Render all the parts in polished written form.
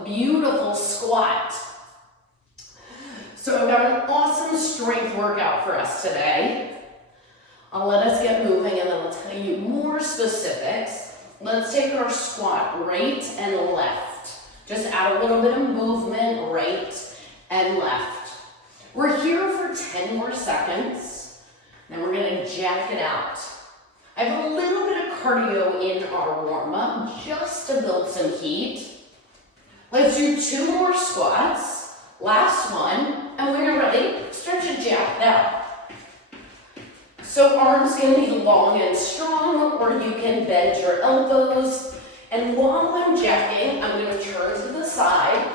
a beautiful squat. So I've got an awesome strength workout for us today. I'll let us get moving and then I'll tell you more specifics. Let's take our squat right and left. Just add a little bit of movement, right and left. We're here for 10 more seconds, then we're gonna jack it out. I have a little bit of cardio in our warm-up, just to build some heat. Let's do 2 more squats, last one, and when you're ready, start to jack it out. So arms can be long and strong, or you can bend your elbows. And while I'm jacking, I'm gonna turn to the side,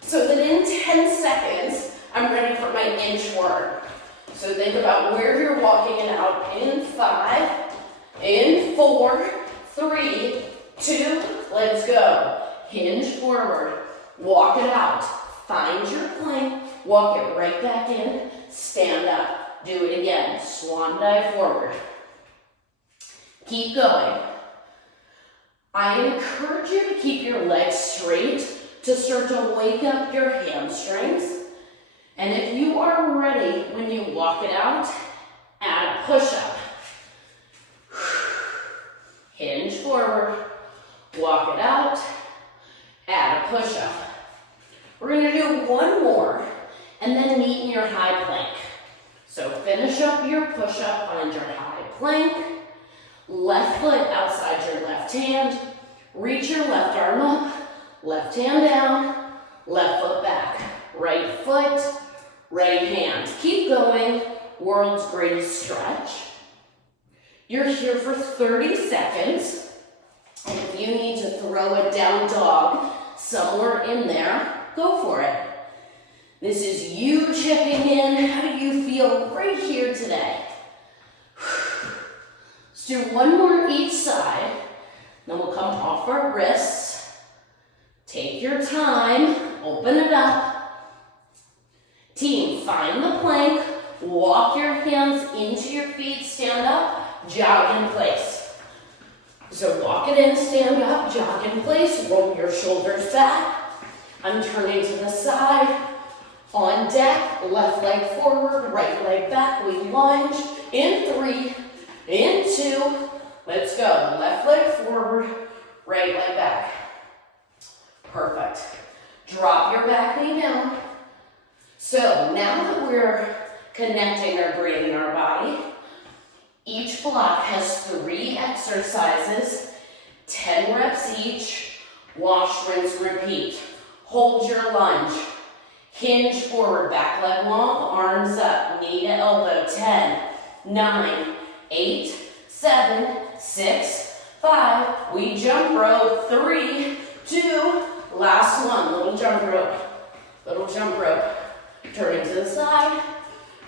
so that in 10 seconds, I'm ready for my inchworm. So think about where you're walking it out in 5, in 4, 3, 2, let's go. Hinge forward, walk it out. Find your plank, walk it right back in, stand up. Do it again, swan dive forward. Keep going. I encourage you to keep your legs straight to start to wake up your hamstrings. And if you are ready when you walk it out, add a push-up. Hinge forward, walk it out, add a push-up. We're gonna do 1 more and then meet in your high plank. So finish up your push-up on your high plank. Left foot outside your left hand. Reach your left arm up, left hand down, left foot back. Right foot, right hand. Keep going, world's greatest stretch. You're here for 30 seconds. And if you need to throw a down dog somewhere in there, go for it. This is you checking in. How do you feel right here today? Let's do 1 more each side. Then we'll come off our wrists. Take your time. Open it up. Team, find the plank. Walk your hands into your feet. Stand up. Jog in place. So walk it in, stand up, jog in place. Roll your shoulders back. I'm turning to the side. On deck, left leg forward, right leg back. We lunge in 3, in 2. Let's go. Left leg forward, right leg back. Perfect. Drop your back knee down. So now that we're connecting our brain and our body, each block has 3 exercises, 10 reps each. Wash, rinse, repeat. Hold your lunge. Hinge forward, back leg long, arms up, knee to elbow. 10, 9, 8, 7, 6, 5. We jump rope. 3, 2, last one. Little jump rope. Little jump rope. Turning to the side.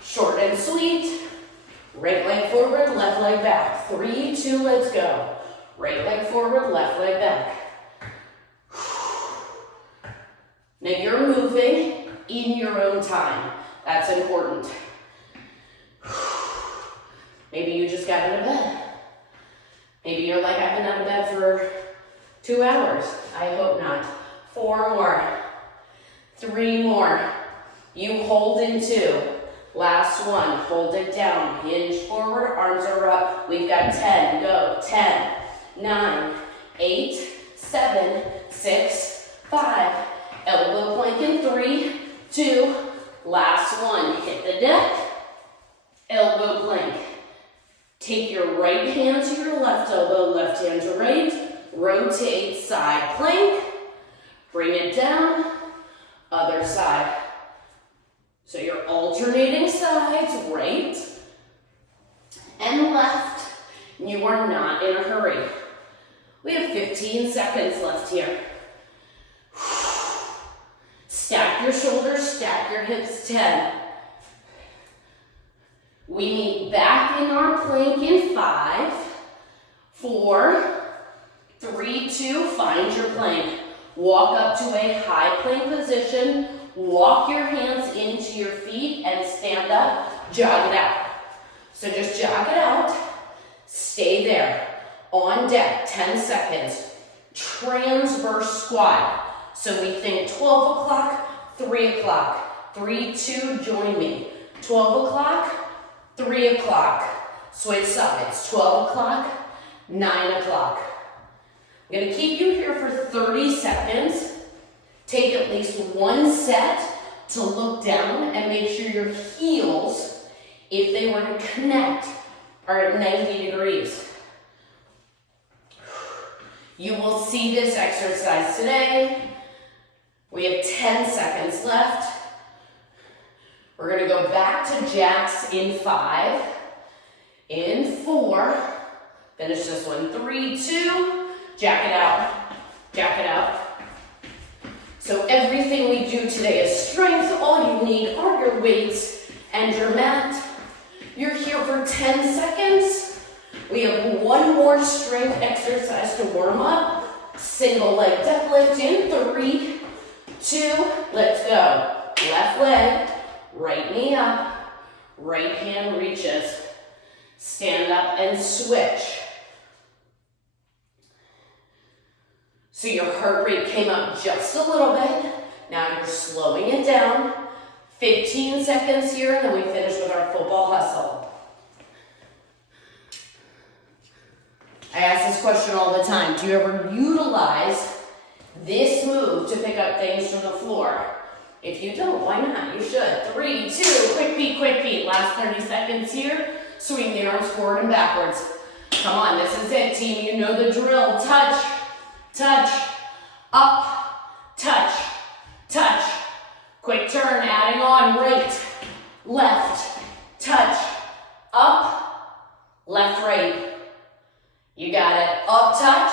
Short and sweet. Right leg forward, left leg back. 3, 2, let's go. Right leg forward, left leg back. Now you're moving in your own time. That's important. Maybe you just got out of bed. Maybe you're like, I've been out of bed for 2 hours. I hope not. 4 more. 3 more. You hold in 2. Last one. Hold it down. Hinge forward. Arms are up. We've got 10. Go. 10, 9, 8, 7, 6, 5. Elbow plank in 3, 2, last one. Hit the deck, elbow plank. Take your right hand to your left elbow, left hand to right. Rotate, side plank. Bring it down, other side. So you're alternating sides, right and left. You are not in a hurry. We have 15 seconds left here. Stack your shoulders, stack your hips. 10. We meet back in our plank in 5, 4, 3, 2, find your plank. Walk up to a high plank position. Walk your hands into your feet and stand up. Jog it out. So just jog it out. Stay there. On deck, 10 seconds. Transverse squat. So we think 12 o'clock, 3 o'clock, 3, 2, join me. 12 o'clock, 3 o'clock, switch sides. 12 o'clock, 9 o'clock. I'm gonna keep you here for 30 seconds. Take at least one set to look down and make sure your heels, if they were to connect, are at 90 degrees. You will see this exercise today. We have 10 seconds left. We're gonna go back to jacks in 5, in 4, finish this one, 3, 2, jack it out, jack it out. So everything we do today is strength. All you need are your weights and your mat. You're here for 10 seconds. We have one more strength exercise to warm up. Single leg deadlift in 3, 2, let's go. Left leg, right knee up, right hand reaches. Stand up and switch. So your heart rate came up just a little bit. Now you're slowing it down. 15 seconds here, and then we finish with our football hustle. I ask this question all the time. Do you ever utilize this move to pick up things from the floor? If you don't, why not? You should. 3, 2, quick feet. Last 30 seconds here. Swing the arms forward and backwards. Come on, this is it, team. You know the drill. Touch, touch, up, touch, touch. Quick turn, adding on, right, left, touch, up, left, right. You got it. Up, touch,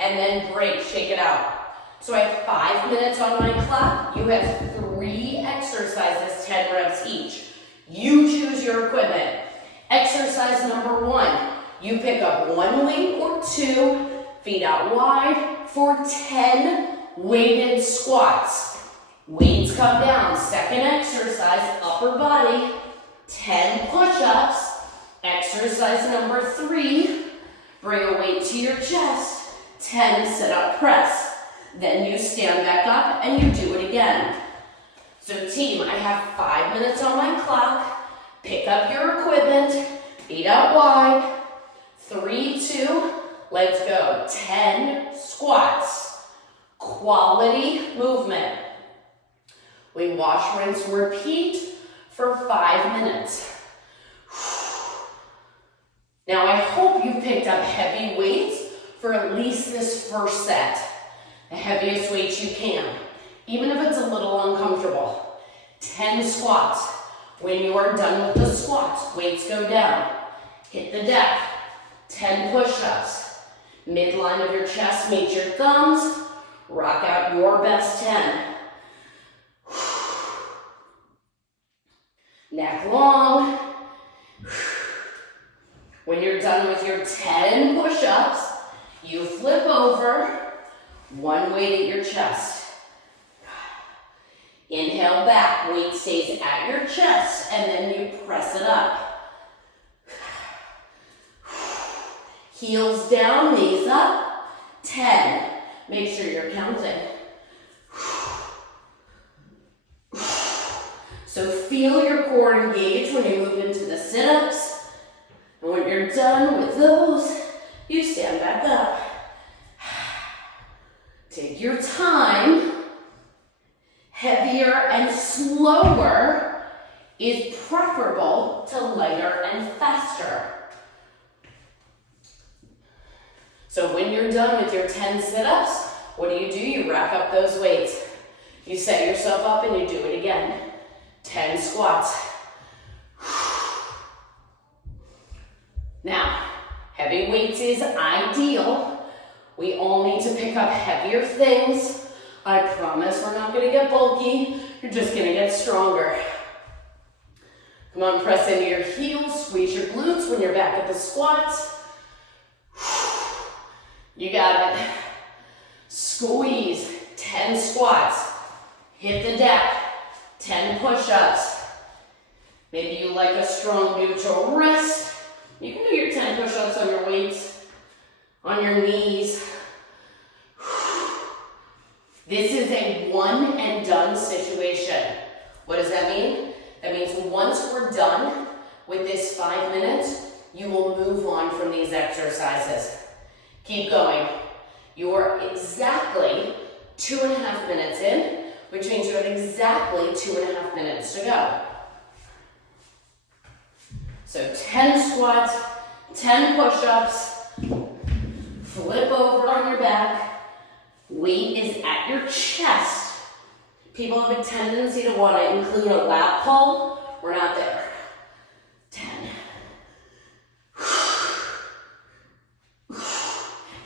and then break, shake it out. So I have 5 minutes on my clock. You have 3 exercises, 10 reps each. You choose your equipment. Exercise number 1, you pick up 1 weight or 2, feet out wide for 10 weighted squats. Weights come down. Second exercise, upper body, 10 push-ups. Exercise number 3, bring a weight to your chest, 10 sit-up press. Then you stand back up and you do it again. So team, I have 5 minutes on my clock. Pick up your equipment, feet out wide, 3, 2, let's go. 10 squats, quality movement. We wash, rinse, repeat for 5 minutes. Now I hope you picked up heavy weights for at least this first set. The heaviest weights you can, even if it's a little uncomfortable. 10 squats. When you are done with the squats, weights go down. Hit the deck. 10 push-ups. Midline of your chest, meet your thumbs. Rock out your best 10. Neck long. When you're done with your 10 push-ups, you flip over, 1 weight at your chest. Inhale back, weight stays at your chest, and then you press it up. Heels down, knees up, 10. Make sure you're counting. So feel your core engage when you move into the sit-ups. And when you're done with those, you stand back up. Take your time. Heavier and slower is preferable to lighter and faster. So when you're done with your 10 sit-ups, what do? You rack up those weights. You set yourself up and you do it again. 10 squats. Now, heavy weights is ideal. We all need to pick up heavier things. I promise we're not gonna get bulky. You're just gonna get stronger. Come on, press into your heels, squeeze your glutes when you're back at the squats. You got it. Squeeze, 10 squats. Hit the deck, 10 push-ups. Maybe you like a strong neutral wrist. You can do your 10 push-ups on your weights, on your knees. This is a one and done situation. What does that mean? That means once we're done with this 5 minutes, you will move on from these exercises. Keep going. You are exactly 2.5 minutes in, which means you have exactly 2.5 minutes to go. So 10 squats, 10 push-ups, flip over on your back, weight is at your chest. People have a tendency to want to include a lat pull. We're not there. 10.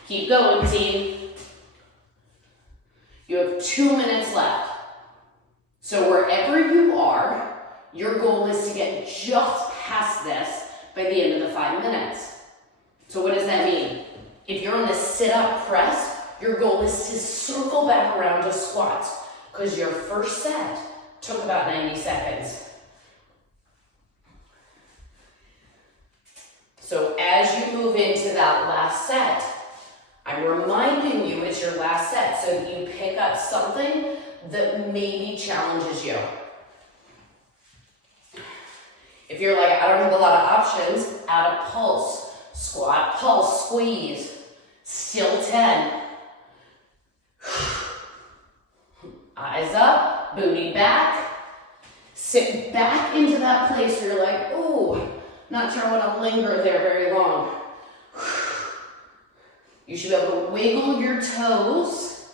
Keep going, team. You have 2 minutes left. So wherever you are, your goal is to get just past this by the end of the 5 minutes. So what does that mean? If you're on the sit-up press, your goal is to circle back around to squats because your first set took about 90 seconds. So as you move into that last set, I'm reminding you it's your last set, so you pick up something that maybe challenges you. If you're like, I don't have a lot of options, add a pulse, squat, pulse, squeeze, still 10. Eyes up, booty back. Sit back into that place where you're like, oh, not sure I want to linger there very long. You should be able to wiggle your toes.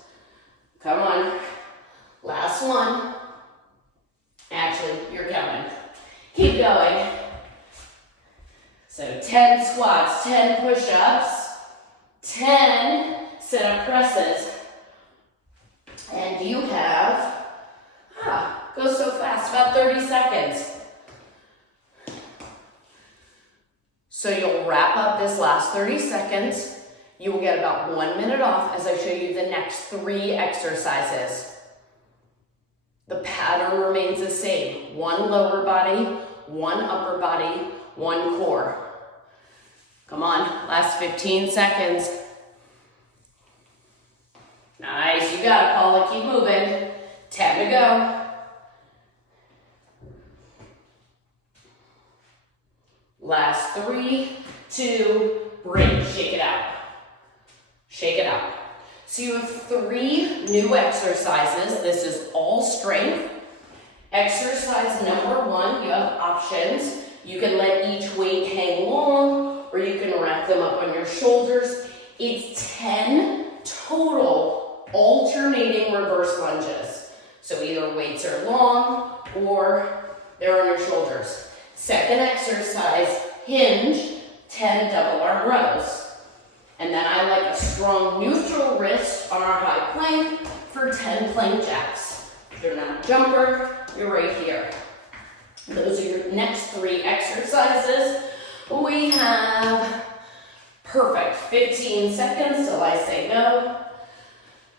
Come on. Last one. Actually, you're counting. Keep going. So 10 squats, 10 push-ups, 10 sit-up presses. And you have, goes so fast, about 30 seconds. So you'll wrap up this last 30 seconds. You will get about 1 minute off as I show you the next 3 exercises. The pattern remains the same. 1 lower body, 1 upper body, 1 core. Come on, last 15 seconds. Nice, you got it, Paula, keep moving. 10 to go. Last 3, 2, break, shake it out. Shake it out. So you have 3 new exercises. This is all strength. Exercise number 1, you have options. You can let each weight hang long, or you can rack them up on your shoulders. It's 10 total alternating reverse lunges. So either weights are long or they're on your shoulders. Second exercise, hinge, 10 double arm rows. And then I like a strong neutral wrist on our high plank for 10 plank jacks. If you're not a jumper, you're right here. Those are your next 3 exercises. We have, perfect, 15 seconds till I say go.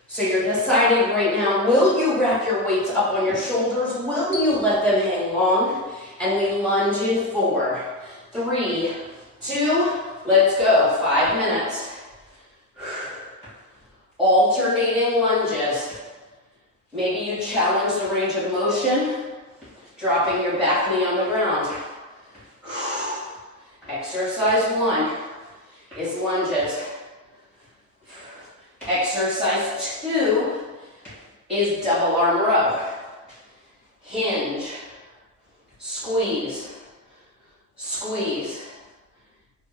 So you're deciding right now, will you wrap your weights up on your shoulders? Will you let them hang long? And we lunge it forward. 3, 2, let's go. 5 minutes. Alternating lunges. Maybe you challenge the range of motion, dropping your back knee on the ground. Exercise 1 is lunges. Exercise 2 is double arm row. Hinge, squeeze, squeeze.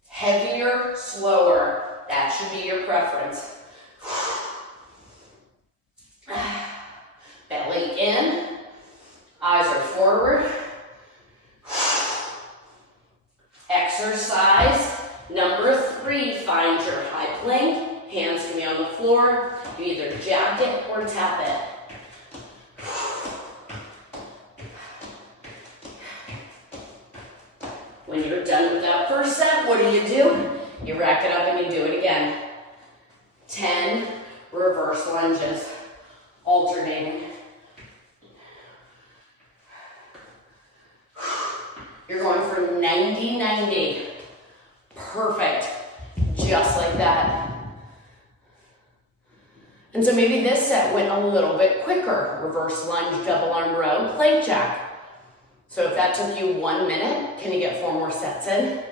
Heavier, slower. That should be your preference. Belly in, eyes are forward. Exercise number 3, find your high plank. Hands can be on the floor. You either jab it or tap it. When you're done with that first set, what do? You rack it up and you do it again. 10 reverse lunges, alternating. You're going for 90-90. Perfect, just like that. And so maybe this set went a little bit quicker. Reverse lunge, double arm row, plank jack. So if that took you 1 minute, can you get 4 more sets in?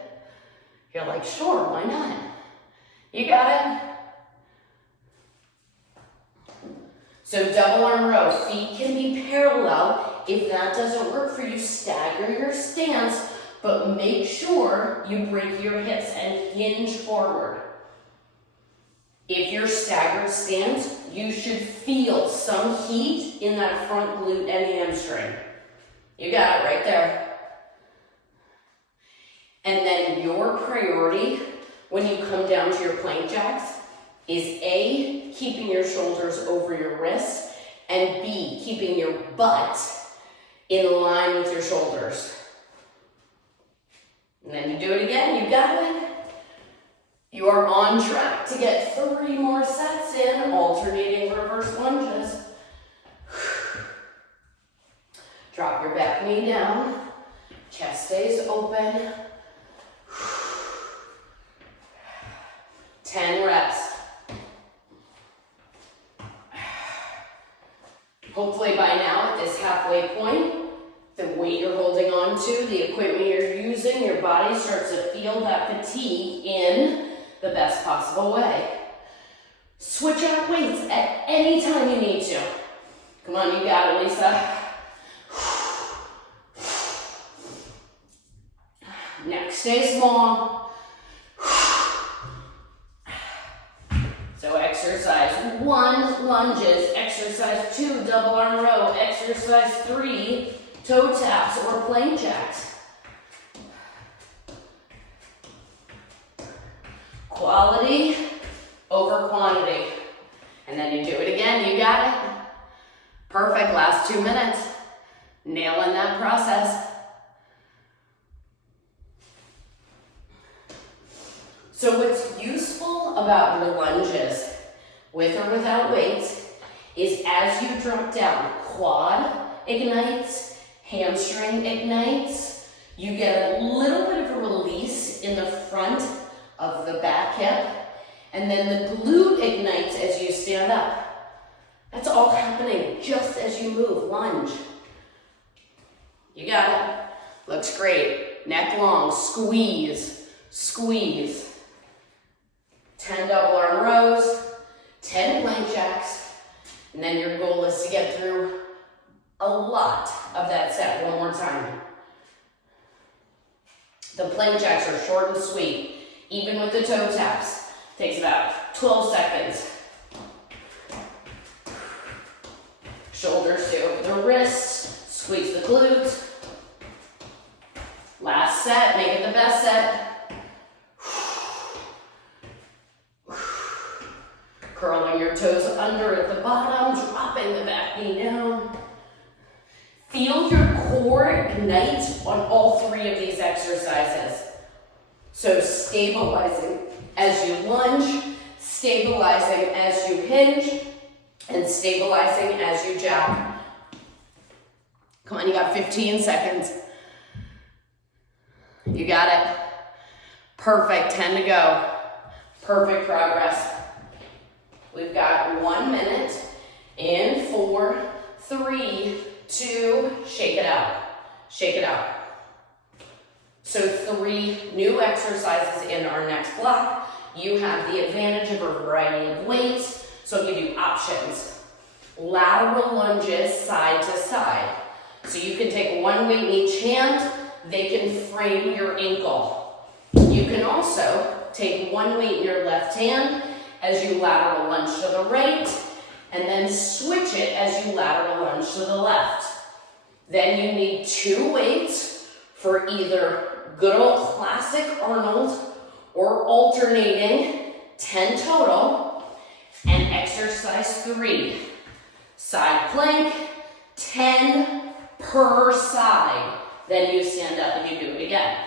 You're like, sure, why not? You got it. So double arm row, feet can be parallel. If that doesn't work for you, stagger your stance, but make sure you break your hips and hinge forward. If you're staggered stance, you should feel some heat in that front glute and hamstring. You got it right there. And then your priority when you come down to your plank jacks is A, keeping your shoulders over your wrists, and B, keeping your butt in line with your shoulders. And then you do it again, you got it. You are on track to get 3 more sets in, alternating reverse lunges. Drop your back knee down, chest stays open. 10 reps. Hopefully by now, at this halfway point, the weight you're holding on to, the equipment you're using, your body starts to feel that fatigue in the best possible way. Switch out weights at any time you need to. Come on, you got it, Lisa. Neck stays long. So exercise 1, lunges. Exercise 2, double arm row. Exercise 3, toe taps or plank jacks. Quality over quantity. And then you do it again, you got it. Perfect, last 2 minutes. Nailing that process. So what's useful about your lunges, with or without weights, is as you drop down, quad ignites, hamstring ignites, you get a little bit of a release in the front of the back hip, and then the glute ignites as you stand up. That's all happening just as you move, lunge. You got it. Looks great. Neck long, squeeze, squeeze. 10 double arm rows, 10 plank jacks, and then your goal is to get through a lot of that set one more time. The plank jacks are short and sweet. Even with the toe taps, takes about 12 seconds. Shoulders stay over the wrists, squeeze the glutes. Last set, make it the best set. Curling your toes under at the bottom, dropping the back knee down. Feel your core ignite on all 3 of these exercises. So stabilizing as you lunge, stabilizing as you hinge, and stabilizing as you jack. Come on, you got 15 seconds. You got it. Perfect, 10 to go. Perfect progress. We've got 1 minute in 4, 3, 2, shake it out. Shake it out. So 3 new exercises in our next block. You have the advantage of a variety of weights, so I'll give you options. Lateral lunges side to side. So you can take 1 weight in each hand, they can frame your ankle. You can also take 1 weight in your left hand as you lateral lunge to the right, and then switch it as you lateral lunge to the left. Then you need 2 weights for either good old classic Arnold or alternating, 10 total, and exercise 3. Side plank, 10 per side. Then you stand up and you do it again.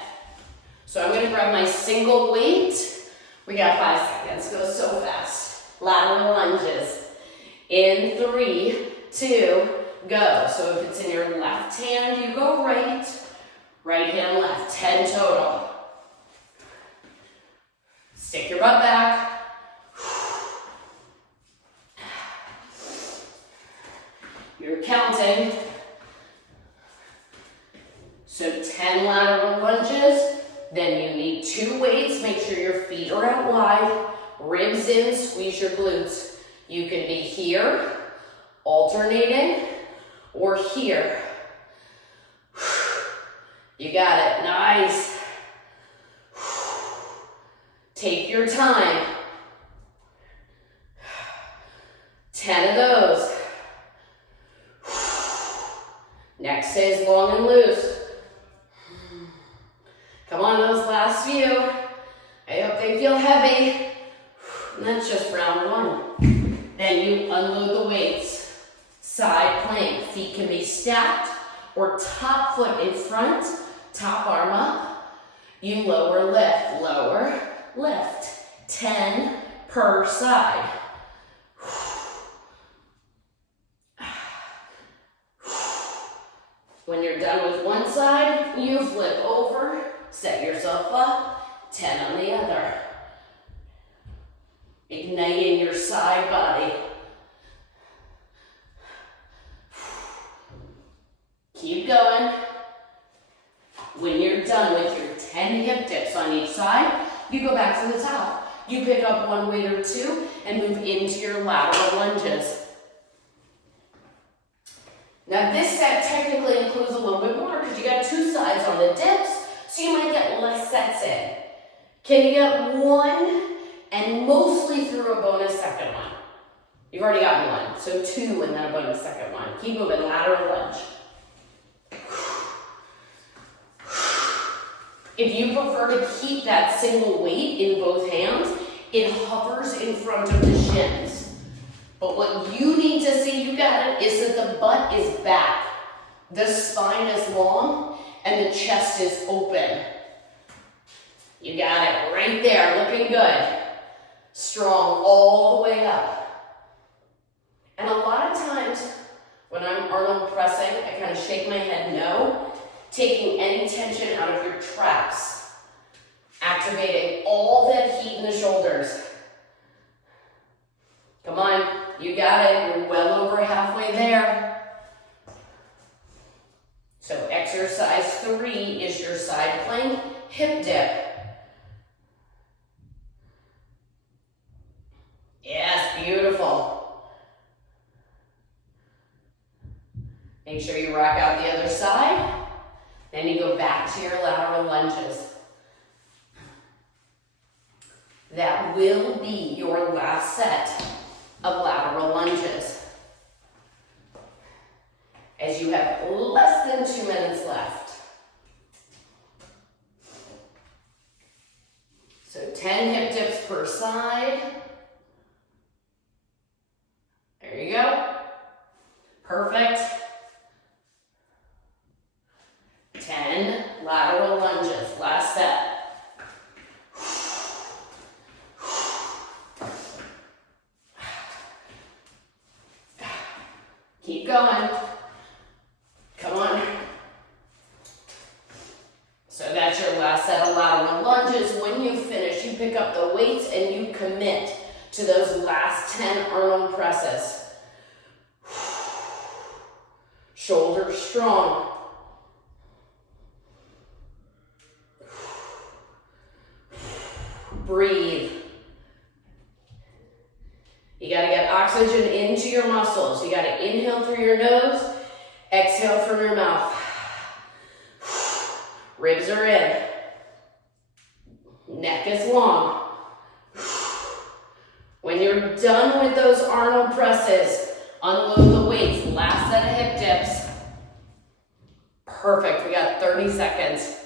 So I'm gonna grab my single weight. We got 5 seconds, goes so fast. Lateral lunges. In 3, 2, go. So if it's in your left hand, you go right. Right hand, left, 10 total. Stick your butt back. Then you need 2 weights. Make sure your feet are out wide, ribs in, squeeze your glutes. You can be here, alternating, or here. You got it, nice. Take your time. 10 of those. Next is long and loose. Come on, those last few. I hope they feel heavy. And that's just round 1. Then you unload the weights. Side plank. Feet can be stacked or top foot in front, top arm up. You lower, lift. 10 per side. When you're done with one side, you flip over, set yourself up, 10 on the other. Igniting your side body. Keep going. When you're done with your 10 hip dips on each side, you go back to the top. You pick up 1 weight or 2 and move into your lateral lunges. Now this set technically includes a little bit more because you got 2 sides on the dips, so you might get less sets in. Can you get 1 and mostly through a bonus second one? You've already gotten 1, so 2 and then a bonus second one. Keep moving, lateral lunge. If you prefer to keep that single weight in both hands, it hovers in front of the shins. But what you need to see, you got it, is that the butt is back. The spine is long and the chest is open. You got it right there, looking good. Strong all the way up. And a lot of times when I'm Arnold pressing, I kind of shake my head no, taking any tension out of your traps. Activating all that heat in the shoulders. Come on. You got it, you're well over halfway there. So exercise 3 is your side plank hip dip. Yes, beautiful. Make sure you rock out the other side. Then you go back to your lateral lunges. That will be your last set of lateral lunges. As you have less than 2 minutes left. So 10 hip dips per side. There you go. Perfect. 10 lateral lunges, last set. Keep going. Come on. So that's your last set of lateral lunges. When you finish, you pick up the weights and you commit to those last 10 Arnold presses. Shoulders strong. Breathe. You got to get oxygen into your muscles. You got to inhale through your nose, exhale from your mouth. Ribs are in. Neck is long. When you're done with those Arnold presses, unload the weights. Last set of hip dips. Perfect. We got 30 seconds.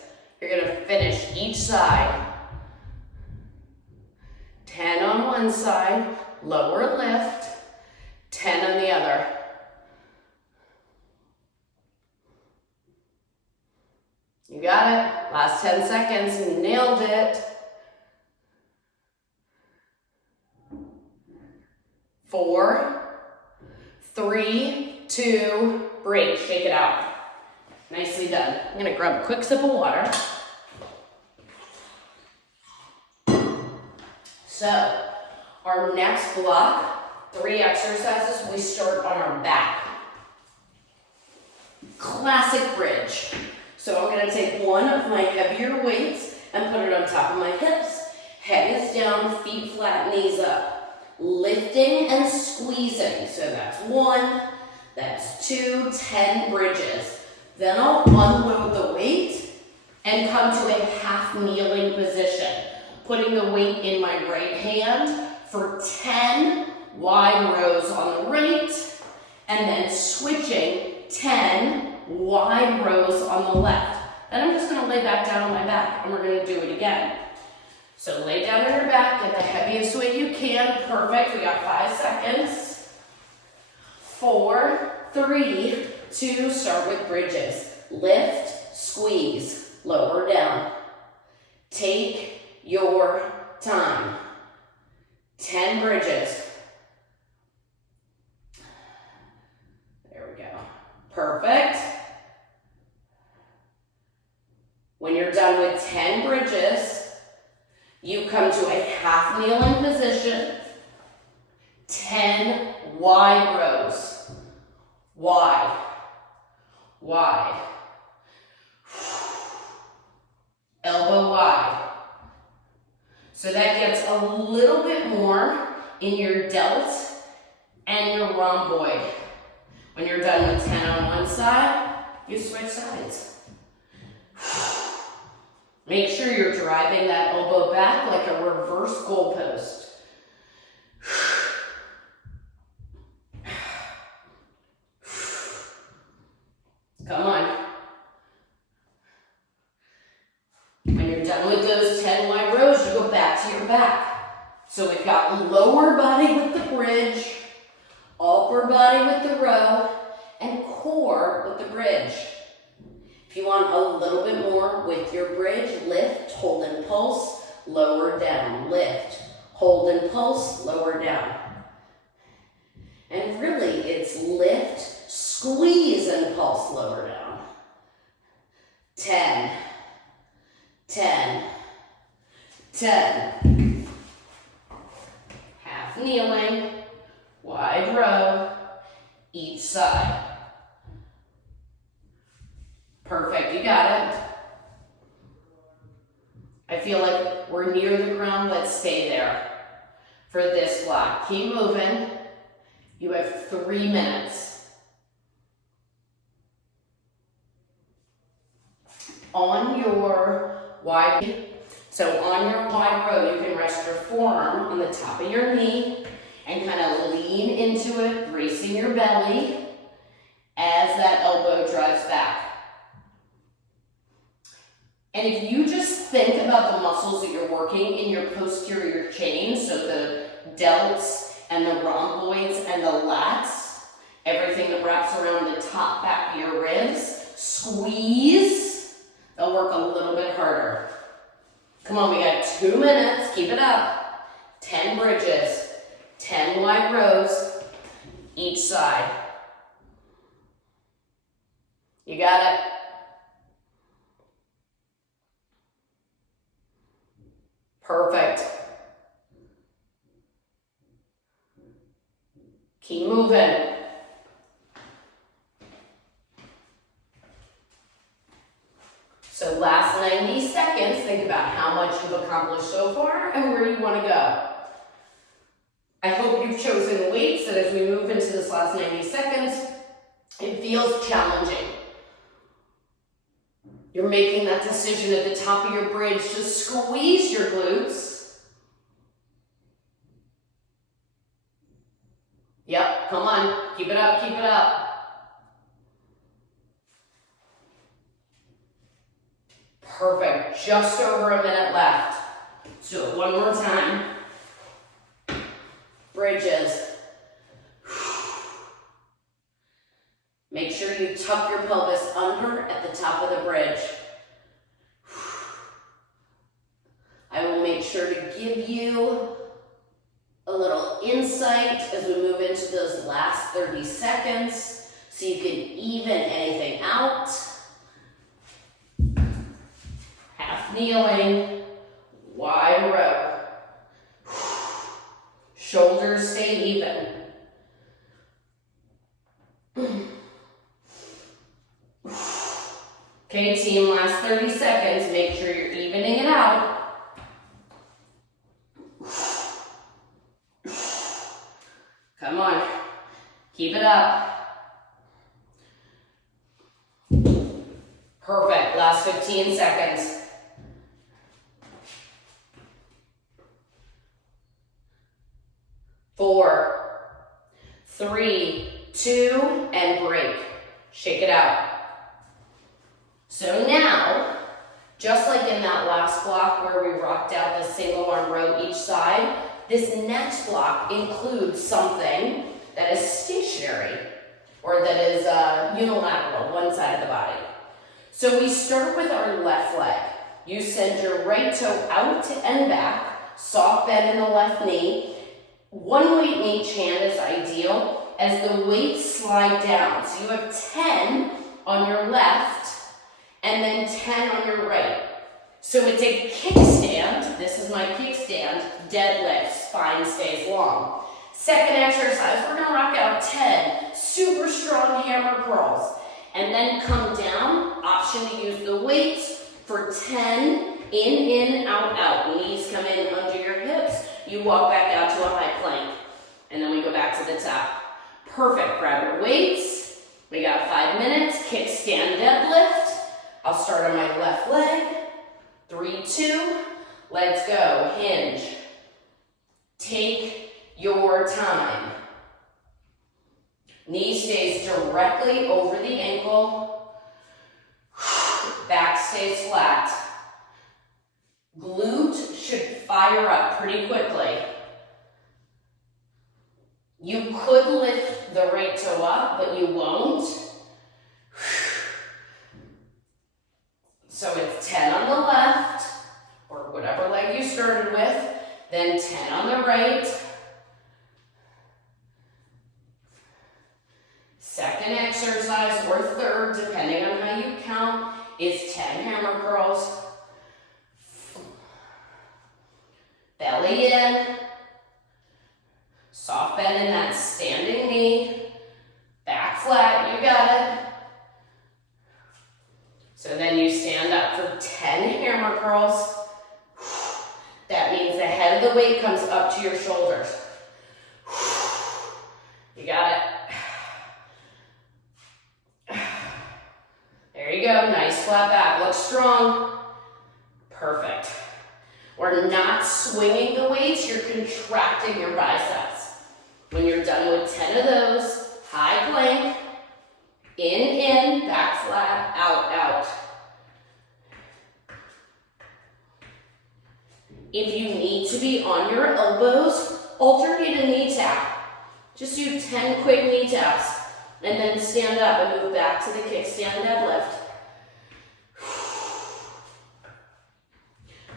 You're going to finish each side. 10 on one side. Lower lift, 10 on the other. You got it. Last 10 seconds. Nailed it. 4, 3, 2, break. Shake it out. Nicely done. I'm going to grab a quick sip of water. So, our next block, 3 exercises, we start on our back. Classic bridge. So I'm going to take one of my heavier weights and put it on top of my hips. Head is down, feet flat, knees up. Lifting and squeezing. So that's 1, that's 2, 10 bridges. Then I'll unload the weight and come to a half kneeling position. Putting the weight in my right hand for 10 wide rows on the right, and then switching 10 wide rows on the left. Then I'm just gonna lay back down on my back, and we're gonna do it again. So lay down on your back, get the heaviest weight you can. Perfect, we got 5 seconds. 4, 3, 2, start with bridges. Lift, squeeze, lower down. Take your time. 10 bridges. There we go. Perfect. When you're done with 10 bridges, you come to a half kneeling position. 10 wide rows. Wide. Wide. Elbow wide. So that gets a little bit more in your delt and your rhomboid. When you're done with 10 on one side, you switch sides. Make sure you're driving that elbow back like a reverse goalpost. Come on. When you're done with those 10 wide rows, you go back to your back. So we've got lower body with the bridge, upper body with the row, and core with the bridge. If you want a little bit more with your bridge, lift, hold and pulse, lower down, lift, hold and pulse, lower down. And really it's lift, squeeze and pulse, lower down. 10, 10, 10. Half kneeling, wide row, each side. Perfect, you got it. I feel like we're near the ground, let's stay there for this block. Keep moving. You have 3 minutes. On your wide, so on your wide row, you can rest your forearm on the top of your knee and kind of lean into it, bracing your belly as that elbow drives back. And if you just think about the muscles that you're working in your posterior chain, so the delts and the rhomboids and the lats, everything that wraps around the top back of your ribs, squeeze, they'll work a little bit harder. Come on, we got 2 minutes, keep it up. 10 bridges, 10 wide rows, each side. You got it? Perfect. Keep moving. So last 90 seconds, think about how much you've accomplished so far and where you want to go. I hope you've chosen weights that as we move into this last 90 seconds, it feels challenging. You're making that decision at the top of your bridge to squeeze your glutes. Yep, come on, keep it up, keep it up. Perfect, just over a minute left. Let's do it one more time. Bridges. Make sure you tuck your pelvis under at the top of the bridge. I will make sure to give you a little insight as we move into those last 30 seconds so you can even anything out. Half kneeling, wide row. Shoulders stay even. Okay, team, last 30 seconds. Make sure you're evening it out. Keep it up. Perfect. Last 15 seconds. 4, 3, 2, and break. Shake it out. So now, just like in that last block where we rocked out the single arm row each side, this next block includes something that is stationary or that is unilateral, one side of the body. So we start with our left leg. You send your right toe out and back, soft bend in the left knee. One weight in each hand is ideal as the weights slide down. So you have 10 on your left and then 10 on your right. So it's a kickstand. This is my kickstand. Deadlift, spine stays long. Second exercise, we're gonna rock out 10 super strong hammer curls. And then come down, option to use the weights for 10, in, out. Knees come in under your hips. You walk back out to a high plank. And then we go back to the top. Perfect, grab your weights. We got 5 minutes, kickstand deadlift. I'll start on my left leg. 3, 2, let's go, hinge. Take your time. Knee stays directly over the ankle. Back stays flat. Glute should fire up pretty quickly. You could lift the right toe up, but you won't. So it's 10 on the left, or whatever leg you started with, then 10 on the right. Second exercise, or third, depending on how you count, is 10 hammer curls. Belly in. Soft bend in that standing knee. Back flat, you got it. So then you stand up for 10 hammer curls. That means the head of the weight comes up to your shoulders. You got it. There you go, nice flat back. Look strong. Perfect. We're not swinging the weights, you're contracting your biceps. When you're done with 10 of those, high plank, in, back flat, out. If you need to be on your elbows, alternate a knee tap. Just do 10 quick knee taps and then stand up and move back to the kickstand deadlift.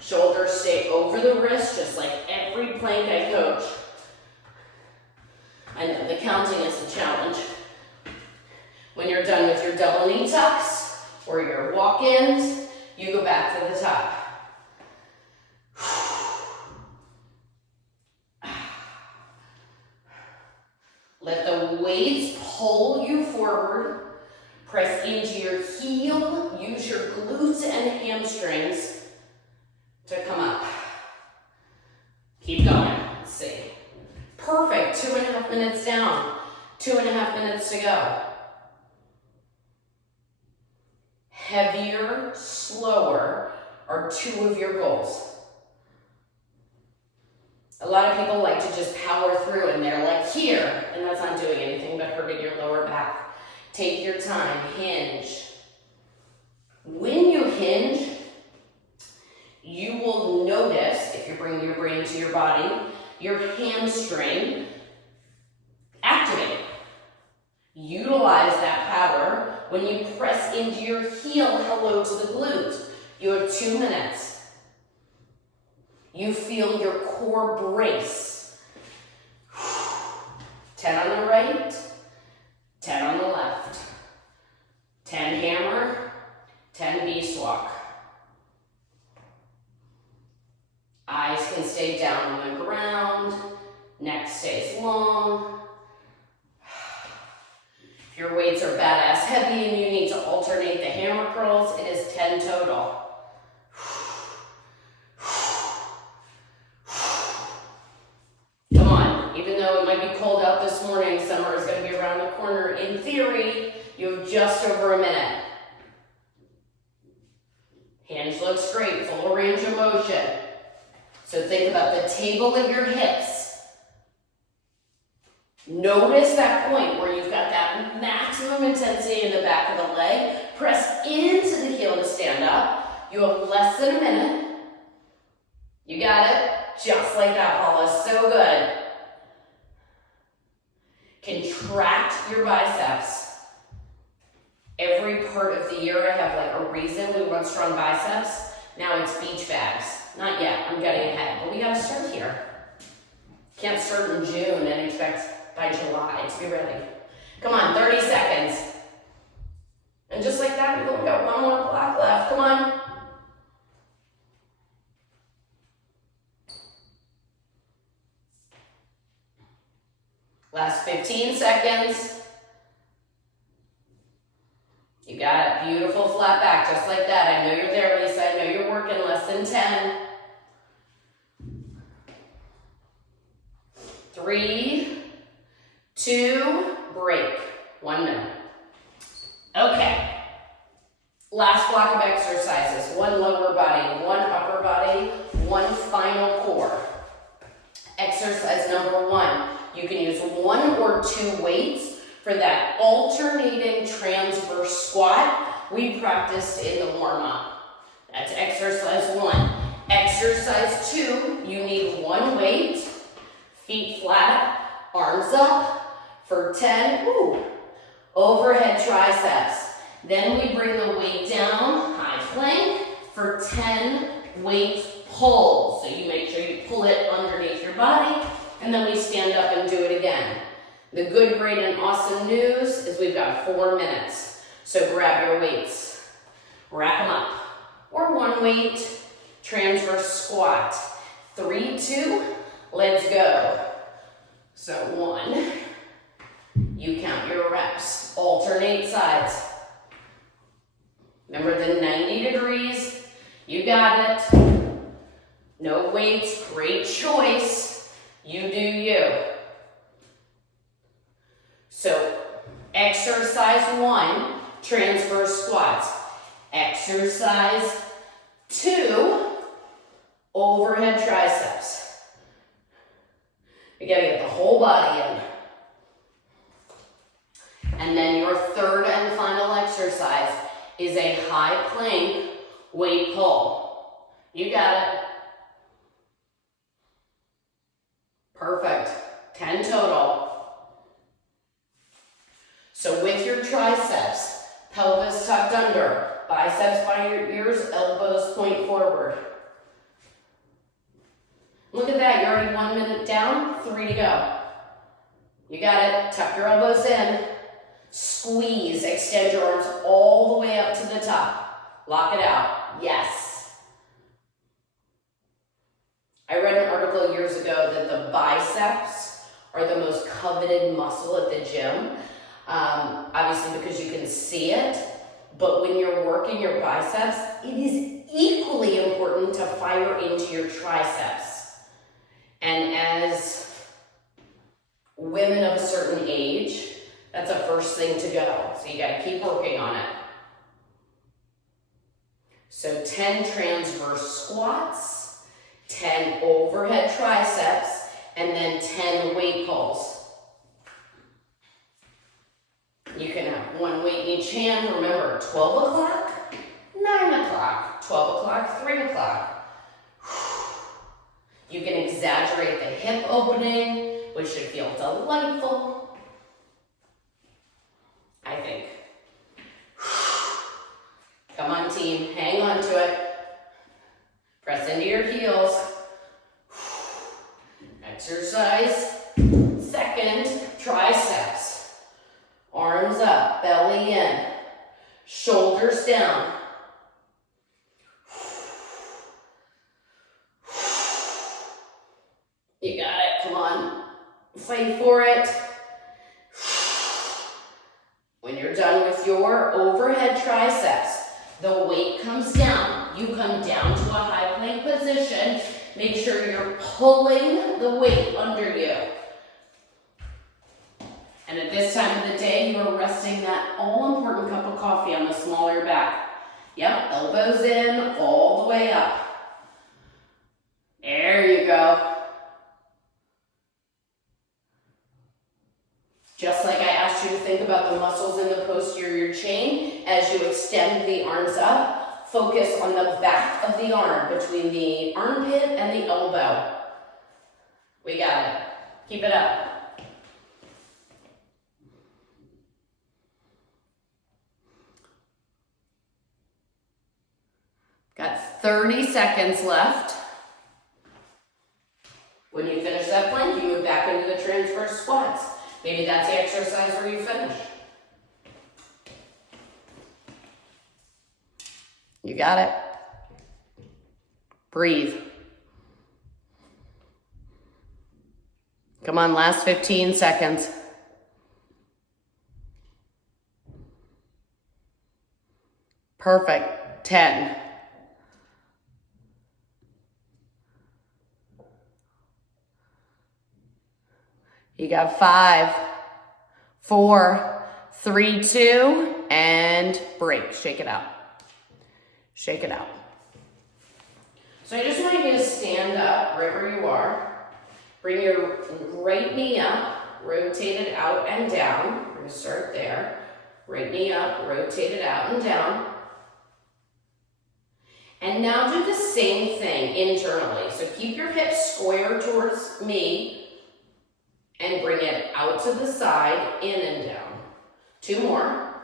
Shoulders stay over the wrist, just like every plank I coach. I know the counting is a challenge. When you're done with your double knee tucks or your walk-ins, you go back to the top. Let the weights pull you forward. Press into your heel. Use your glutes and hamstrings to come up. Keep going. Let's see. Perfect. 2.5 minutes down. 2.5 minutes to go. Heavier, slower are 2 of your goals. A lot of people like to just power through and they're like here, and that's not doing anything but hurting your lower back. Take your time, hinge. When you hinge, you will notice, if you're bringing your brain to your body, your hamstring activate. Utilize that power when you press into your heel, hello to the glute. You have 2 minutes. You feel your core brace. 10 on the right, 10 on the left. 10 hammer, 10 beast walk. Eyes can stay down on the ground, neck stays long. If your weights are badass heavy and you need to alternate the hammer curls, it is 10 total. Come on, even though though it might be cold out this morning, summer is going to be around the corner. In theory, you have just over a minute. Hands look straight, full range of motion. So think about the table of your hips. Notice that point where you've got that maximum intensity in the back of the leg. Press into the heel to stand up. You have less than a minute. You got it. Just like that, Paula. So good. Contract your biceps. Every part of the year I have like a reason we want strong biceps. Now it's beach bags. Not yet, I'm getting ahead, but we gotta start here. Can't start in June and expect by July to be ready. Come on, 30 seconds. And just like that, we've only got one more block left. Come on. Last 15 seconds. You got it. Beautiful flat back, just like that. I know you're there, Lisa. I know you're working less than 10. 3, 2, break. 1 minute. Okay. Last block of exercises. One lower body, one upper body, one final core. Exercise number 1. You can use 1 or 2 weights for that alternating transverse squat we practiced in the warm-up. That's exercise 1. Exercise 2, you need 1 weight, feet flat, arms up for 10, overhead triceps. Then we bring the weight down, high plank, for 10 weight pulls. So you make sure you pull it underneath your body, and then we stand up and do it again. The good, great, and awesome news is we've got 4 minutes. So grab your weights, rack them up, or 1 weight, transverse squat. 3, 2, let's go. So 1, you count your reps, alternate sides. Remember the 90 degrees, you got it. No weights, great choice. You do you. So, exercise 1, transverse squats. Exercise 2, overhead triceps. You gotta get the whole body in. And then your third and final exercise is a high plank weight pull. You got it. Perfect. 10 total. So with your triceps, pelvis tucked under, biceps by your ears, elbows point forward. Look at that, you're already 1 minute down, 3 to go. You got it, tuck your elbows in, squeeze, extend your arms all the way up to the top. Lock it out, yes. I read an article years ago that the biceps are the most coveted muscle at the gym. Obviously because you can see it, but when you're working your biceps, it is equally important to fire into your triceps. And as women of a certain age, that's the first thing to go. So you gotta keep working on it. So 10 transverse squats, 10 overhead triceps, and then 10 weight pulls. You can have 1 weight in each hand. Remember, 12 o'clock, 9 o'clock, 12 o'clock, 3 o'clock. You can exaggerate the hip opening, which should feel delightful, I think. Come on, team, hang on to it. Press into your heels. Exercise 2nd, triceps. Arms up, belly in, shoulders down. You got it, come on. Fight for it. When you're done with your overhead triceps, the weight comes down. You come down to a high plank position. Make sure you're pulling the weight under you. And at this time of the day, you are resting that all-important cup of coffee on the small of your back. Yep, elbows in, all the way up. There you go. Just like I asked you to think about the muscles in the posterior chain, as you extend the arms up, focus on the back of the arm, between the armpit and the elbow. We got it. Keep it up. Got 30 seconds left. When you finish that plank, you move back into the transverse squats. Maybe that's the exercise where you finish. You got it. Breathe. Come on, last 15 seconds. Perfect. 10. You got 5, 4, 3, 2, and break. Shake it out. Shake it out. So I just want you to stand up right where you are. Bring your right knee up, rotate it out and down. We're going to start there. Right knee up, rotate it out and down. And now do the same thing internally. So keep your hips square towards me. And bring it out to the side, in and down. 2 more.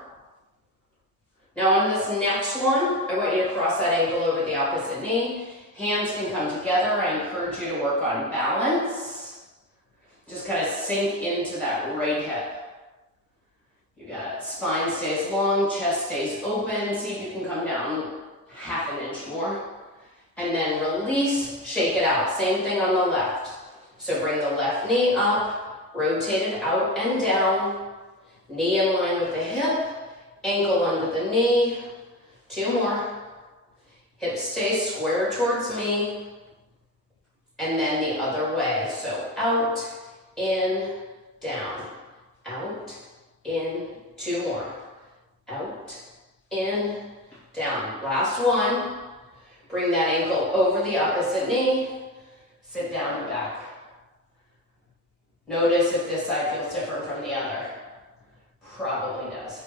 Now on this next one, I want you to cross that ankle over the opposite knee. Hands can come together. I encourage you to work on balance. Just kind of sink into that right hip. You got it. Spine stays long, chest stays open. See if you can come down half an inch more. And then release, shake it out. Same thing on the left. So bring the left knee up. Rotate it out and down, knee in line with the hip, ankle under the knee. 2 more. Hips stay square towards me, and then the other way. So out, in, down, out, in. 2 more. Out, in, down. Last one. Bring that ankle over the opposite knee, sit down and back. Notice if this side feels different from the other. Probably does.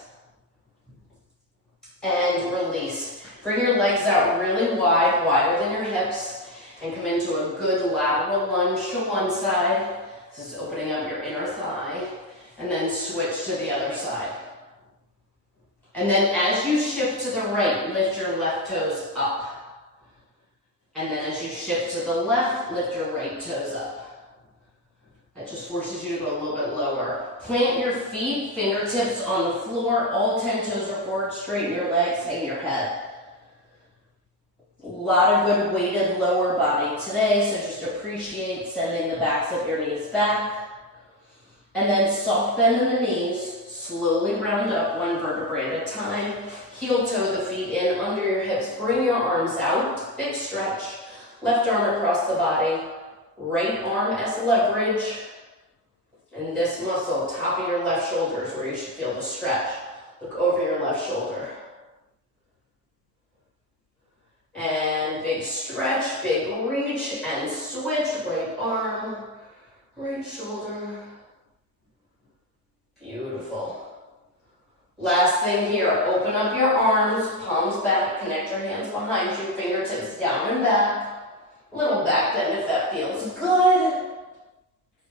And release. Bring your legs out really wide, wider than your hips, and come into a good lateral lunge to one side. This is opening up your inner thigh. And then switch to the other side. And then as you shift to the right, lift your left toes up. And then as you shift to the left, lift your right toes up. That just forces you to go a little bit lower. Plant your feet, fingertips on the floor. All 10 toes are forward. Straighten your legs, hang your head. A lot of good weighted lower body today, so just appreciate sending the backs of your knees back. And then soft bend in the knees. Slowly round up 1 vertebrae at a time. Heel toe the feet in under your hips. Bring your arms out. Big stretch. Left arm across the body. Right arm as leverage. And this muscle, top of your left shoulder, is where you should feel the stretch. Look over your left shoulder. And big stretch, big reach, and switch. Right arm, right shoulder. Beautiful. Last thing here, open up your arms, palms back, connect your hands behind you, fingertips down and back. Little back bend if that feels good.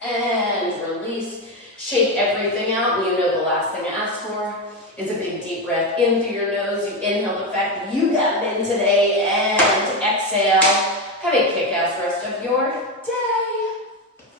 And release. Shake everything out. And you know the last thing I asked for is a big deep breath in through your nose. You inhale the fact that you got it in today, and exhale. Have a kick-ass rest of your day.